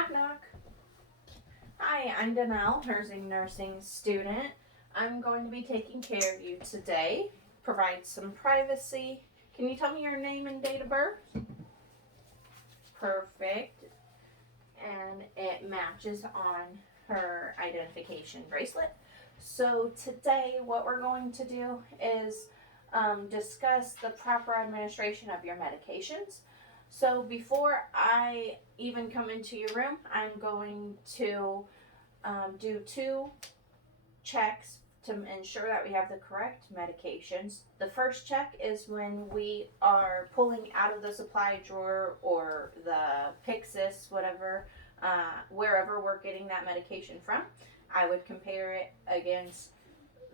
Knock, knock. Hi, I'm Danelle, nursing student. I'm going to be taking care of you today. Provide some privacy. Can you tell me your name and date of birth? Perfect. And it matches on her identification bracelet. So today what we're going to do is discuss the proper administration of your medications. So before I even come into your room, I'm going to do 2 checks to ensure that we have the correct medications. The first check is when we are pulling out of the supply drawer or the Pyxis, whatever, wherever we're getting that medication from. I would compare it against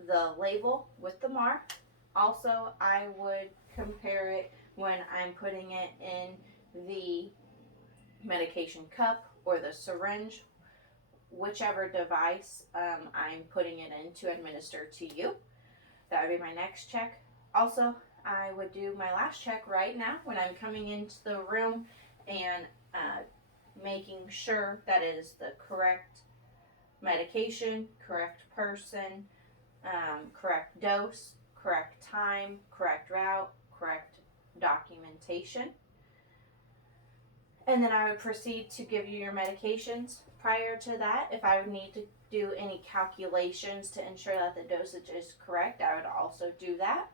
the label with the mark. Also, I would compare it when I'm putting it in the medication cup or the syringe, whichever device I'm putting it in to administer to you. That would be my next check. Also, I would do my last check right now when I'm coming into the room and making sure that it is the correct medication, correct person, correct dose, correct time, correct route, correct documentation. And then I would proceed to give you your medications. Prior to that, if I would need to do any calculations to ensure that the dosage is correct, I would also do that.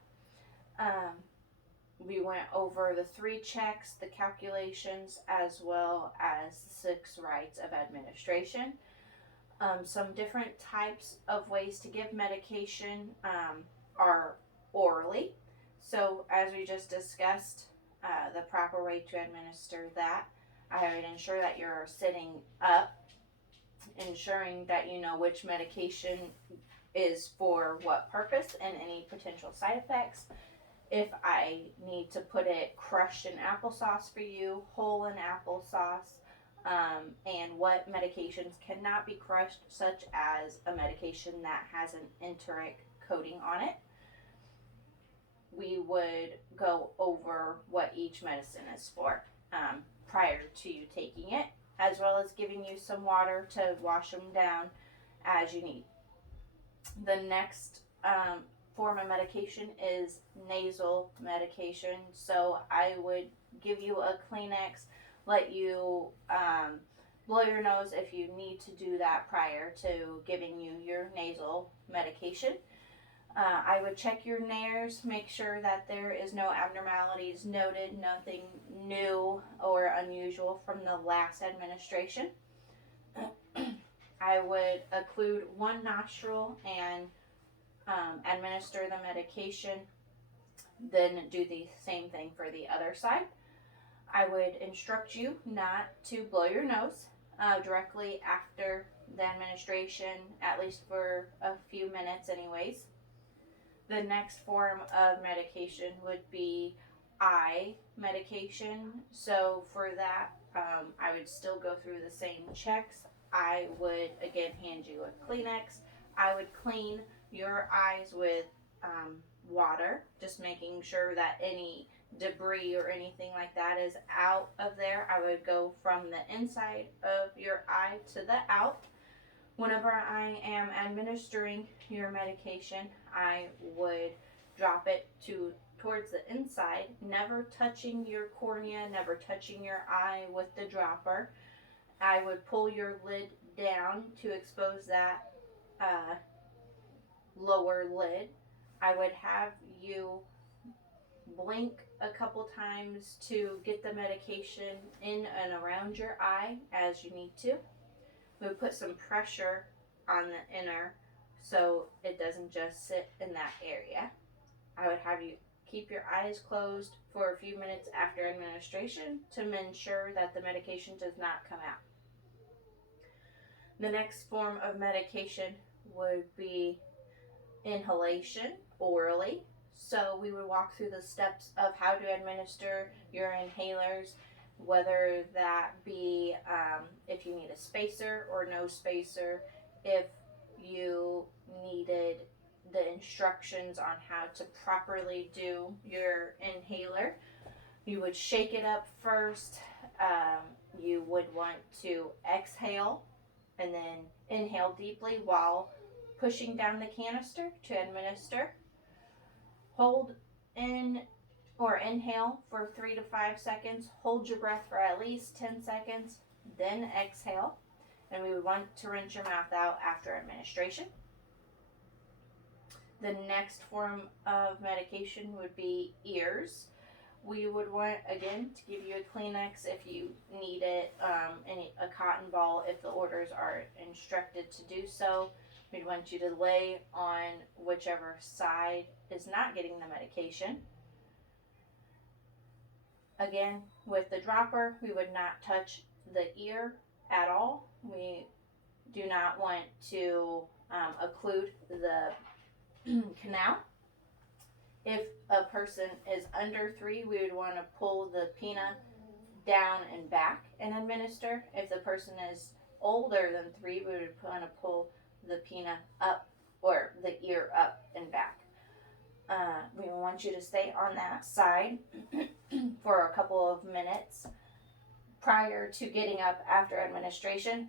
We went over the 3 checks, the calculations, as well as 6 rights of administration. Some different types of ways to give medication are orally. So as we just discussed, the proper way to administer that, I would ensure that you're sitting up, ensuring that you know which medication is for what purpose and any potential side effects. If I need to put it crushed in applesauce for you, whole in applesauce, and what medications cannot be crushed, such as a medication that has an enteric coating on it. We would go over what each medicine is for prior to you taking it, as well as giving you some water to wash them down as you need. The next form of medication is nasal medication. So I would give you a Kleenex, let you blow your nose if you need to do that prior to giving you your nasal medication. I would check your nares, make sure that there is no abnormalities noted, nothing new or unusual from the last administration. I would occlude one nostril and administer the medication, then do the same thing for the other side. I would instruct you not to blow your nose directly after the administration, at least for a few minutes anyways. The next form of medication would be eye medication. So for that, I would still go through the same checks. I would again hand you a Kleenex. I would clean your eyes with water, just making sure that any debris or anything like that is out of there. I would go from the inside of your eye to the out. Whenever I am administering your medication, I would drop it towards the inside, never touching your cornea, never touching your eye with the dropper. I would pull your lid down to expose that lower lid. I would have you blink a couple times to get the medication in and around your eye as you need to. We would put some pressure on the inner so it doesn't just sit in that area. I would have you keep your eyes closed for a few minutes after administration to ensure that the medication does not come out. The next form of medication would be inhalation orally. So we would walk through the steps of how to administer your inhalers, whether that be if you need a spacer or no spacer, if you needed the instructions on how to properly do your inhaler. You would shake it up first, you would want to exhale and then inhale deeply while pushing down the canister to administer. Hold in or inhale for 3 to 5 seconds. Hold your breath for at least 10 seconds, then exhale. And we would want to rinse your mouth out after administration. The next form of medication would be ears. We would want, again, to give you a Kleenex if you need it, a cotton ball if the orders are instructed to do so. We'd want you to lay on whichever side is not getting the medication. Again, with the dropper, we would not touch the ear at all. We do not want to occlude the canal. If a person is under 3, we would want to pull the pinna down and back and administer. If the person is older than 3, we would want to pull the pinna up or the ear up and back. We want you to stay on that side for a couple of minutes prior to getting up after administration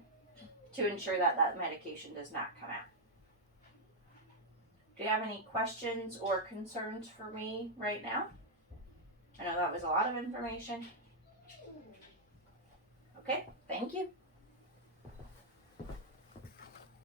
to ensure that that medication does not come out. Do you have any questions or concerns for me right now? I know that was a lot of information. Okay, thank you.